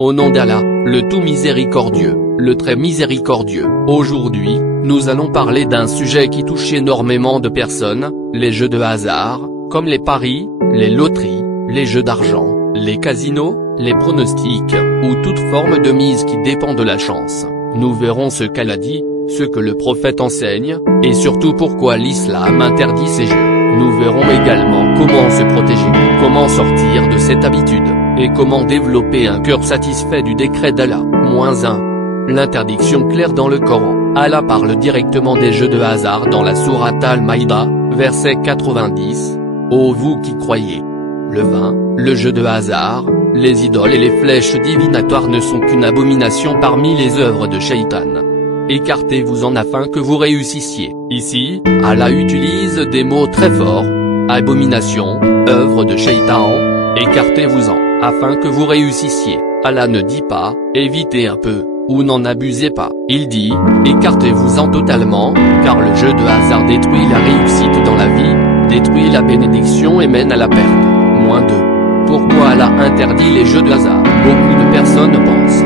Au nom d'Allah, le tout miséricordieux, le très miséricordieux. Aujourd'hui, nous allons parler d'un sujet qui touche énormément de personnes, les jeux de hasard, comme les paris, les loteries, les jeux d'argent, les casinos, les pronostics, ou toute forme de mise qui dépend de la chance. Nous verrons ce qu'Allah dit, ce que le prophète enseigne, et surtout pourquoi l'islam interdit ces jeux. Nous verrons également comment se protéger, comment sortir de cette habitude, et comment développer un cœur satisfait du décret d'Allah. -1. L'interdiction claire dans le Coran. Allah parle directement des jeux de hasard dans la sourate Al-Maïda, verset 90. Ô vous qui croyez! Le vin, le jeu de hasard, les idoles et les flèches divinatoires ne sont qu'une abomination parmi les œuvres de Shaitan. Écartez-vous-en afin que vous réussissiez. Ici, Allah utilise des mots très forts. Abomination, œuvre de Shaitan, écartez-vous-en, afin que vous réussissiez. Allah ne dit pas, évitez un peu, ou n'en abusez pas. Il dit, écartez-vous-en totalement, car le jeu de hasard détruit la réussite dans la vie, détruit la bénédiction et mène à la perte. -2. Pourquoi Allah interdit les jeux de hasard? Beaucoup de personnes pensent.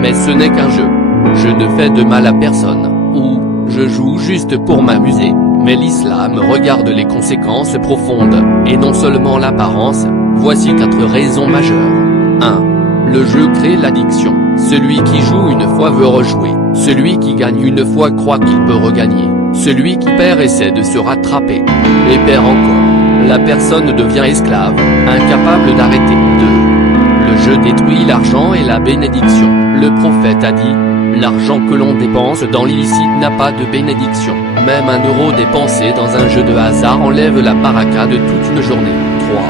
Mais ce n'est qu'un jeu. Je ne fais de mal à personne, ou, je joue juste pour m'amuser, mais l'islam regarde les conséquences profondes, et non seulement l'apparence. Voici 4 raisons majeures. 1. Le jeu crée l'addiction. Celui qui joue une fois veut rejouer. Celui qui gagne une fois croit qu'il peut regagner. Celui qui perd essaie de se rattraper, et perd encore. La personne devient esclave, incapable d'arrêter. 2. Le jeu détruit l'argent et la bénédiction. Le prophète a dit, l'argent que l'on dépense dans l'illicite n'a pas de bénédiction. Même un euro dépensé dans un jeu de hasard enlève la baraka de toute une journée. 3.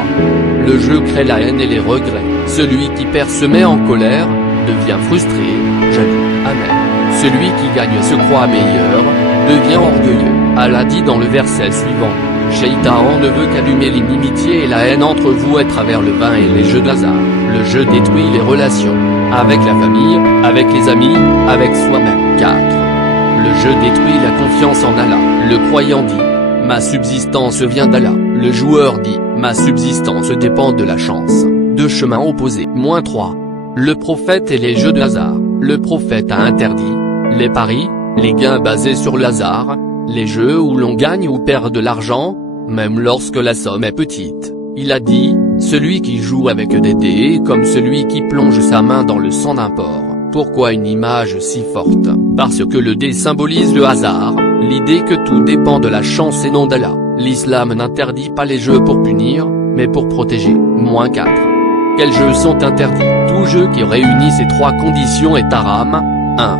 Le jeu crée la haine et les regrets. Celui qui perd se met en colère, devient frustré, jaloux, amer. Celui qui gagne se croit meilleur, devient orgueilleux. Allah dit dans le verset suivant, Shaitan ne veut qu'allumer l'inimitié et la haine entre vous à travers le vin et les jeux de hasard. Le jeu détruit les relations, avec la famille, avec les amis, avec soi-même. 4. Le jeu détruit la confiance en Allah. Le croyant dit, ma subsistance vient d'Allah. Le joueur dit, ma subsistance dépend de la chance. Deux chemins opposés. -3. Le prophète et les jeux de hasard. Le prophète a interdit les paris, les gains basés sur le hasard, les jeux où l'on gagne ou perd de l'argent, même lorsque la somme est petite. Il a dit, celui qui joue avec des dés est comme celui qui plonge sa main dans le sang d'un porc. Pourquoi une image si forte? Parce que le dé symbolise le hasard, l'idée que tout dépend de la chance et non d'Allah. L'islam n'interdit pas les jeux pour punir, mais pour protéger. -4. Quels jeux sont interdits? Tout jeu qui réunit ces 3 conditions est haram. 1.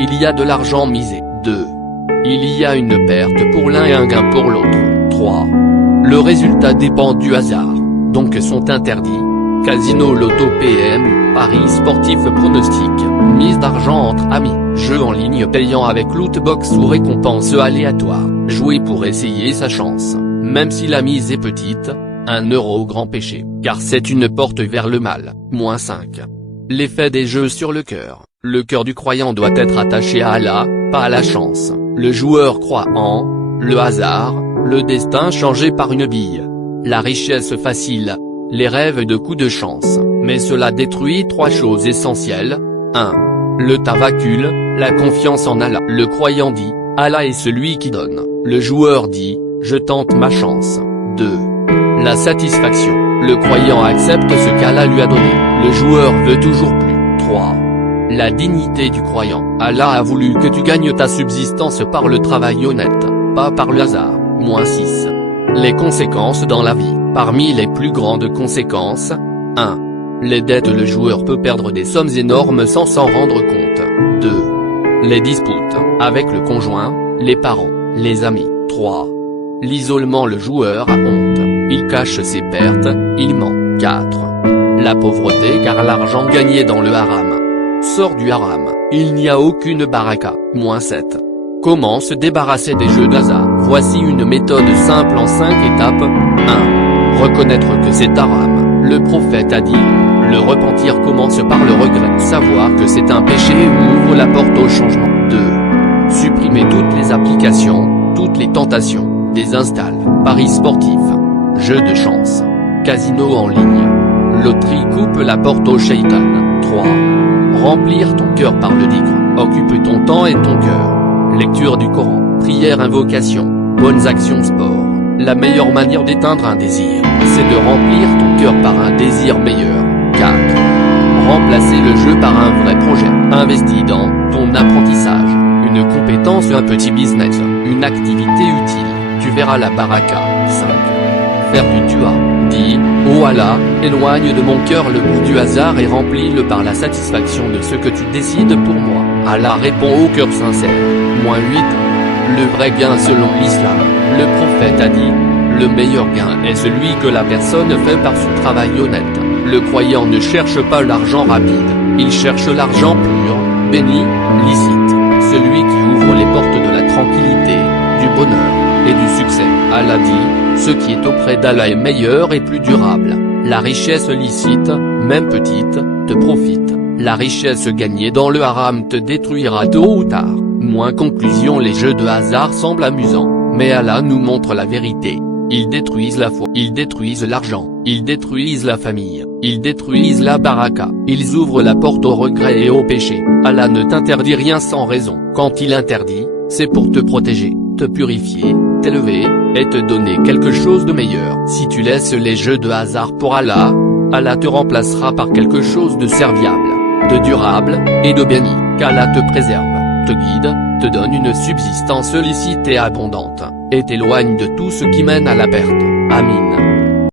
Il y a de l'argent misé. 2. Il y a une perte pour l'un et un gain pour l'autre. 3. Le résultat dépend du hasard, donc sont interdits. Casino, loto, PMU, paris sportifs, pronostics, mise d'argent entre amis, jeux en ligne payant avec lootbox ou récompense aléatoire, jouer pour essayer sa chance. Même si la mise est petite, 1 euro grand péché, car c'est une porte vers le mal. -5. L'effet des jeux sur le cœur. Le cœur du croyant doit être attaché à Allah, pas à la chance. Le joueur croit en le hasard, le destin changé par une bille, la richesse facile, les rêves de coups de chance, mais cela détruit 3 choses essentielles. 1. Le tawakkul, la confiance en Allah. Le croyant dit, Allah est celui qui donne. Le joueur dit, je tente ma chance. 2. La satisfaction. Le croyant accepte ce qu'Allah lui a donné. Le joueur veut toujours plus. 3. La dignité du croyant. Allah a voulu que tu gagnes ta subsistance par le travail honnête, pas par le hasard. -6. Les conséquences dans la vie. Parmi les plus grandes conséquences, 1. Les dettes. Le joueur peut perdre des sommes énormes sans s'en rendre compte. 2. Les disputes, avec le conjoint, les parents, les amis. 3. L'isolement. Le joueur a honte, il cache ses pertes, il ment. 4. La pauvreté, car l'argent gagné dans le haram sort du haram, il n'y a aucune baraka. -7. Comment se débarrasser des jeux de hasard? Voici une méthode simple en 5 étapes. 1. Reconnaître que c'est haram. Le prophète a dit, le repentir commence par le regret. Savoir que c'est un péché ouvre la porte au changement. 2. Supprimer toutes les applications, toutes les tentations, désinstalle. Paris sportifs, jeux de chance, casino en ligne. Loterie coupe la porte au shaitan. 3. Remplir ton cœur par le dhikr. Occupe ton temps et ton cœur. Lecture du Coran, prière, invocation, bonnes actions, sport. La meilleure manière d'éteindre un désir, c'est de remplir ton cœur par un désir meilleur. 4. Remplacer le jeu par un vrai projet. Investis dans ton apprentissage, une compétence, un petit business, une activité utile. Tu verras la baraka. 5. Faire du dua. Dis, oh Allah, éloigne de mon cœur le goût du hasard et remplis-le par la satisfaction de ce que tu décides pour moi. Allah répond au cœur sincère. -8. Le vrai gain selon l'islam. Le prophète a dit, le meilleur gain est celui que la personne fait par son travail honnête. Le croyant ne cherche pas l'argent rapide, il cherche l'argent pur, béni, licite. Celui qui ouvre les portes de la tranquillité, du bonheur, et du succès. Allah dit, ce qui est auprès d'Allah est meilleur et plus durable. La richesse licite, même petite, te profite. La richesse gagnée dans le haram te détruira tôt ou tard. Conclusion, les jeux de hasard semblent amusants, mais Allah nous montre la vérité. Ils détruisent la foi, ils détruisent l'argent, ils détruisent la famille, ils détruisent la baraka, ils ouvrent la porte au regret et au péché. Allah ne t'interdit rien sans raison. Quand il interdit, c'est pour te protéger, te purifier, t'élever, et te donner quelque chose de meilleur. Si tu laisses les jeux de hasard pour Allah, Allah te remplacera par quelque chose de serviable, de durable, et de béni. Qu'Allah te préserve, te guide, te donne une subsistance licite et abondante, et t'éloigne de tout ce qui mène à la perte. Amin.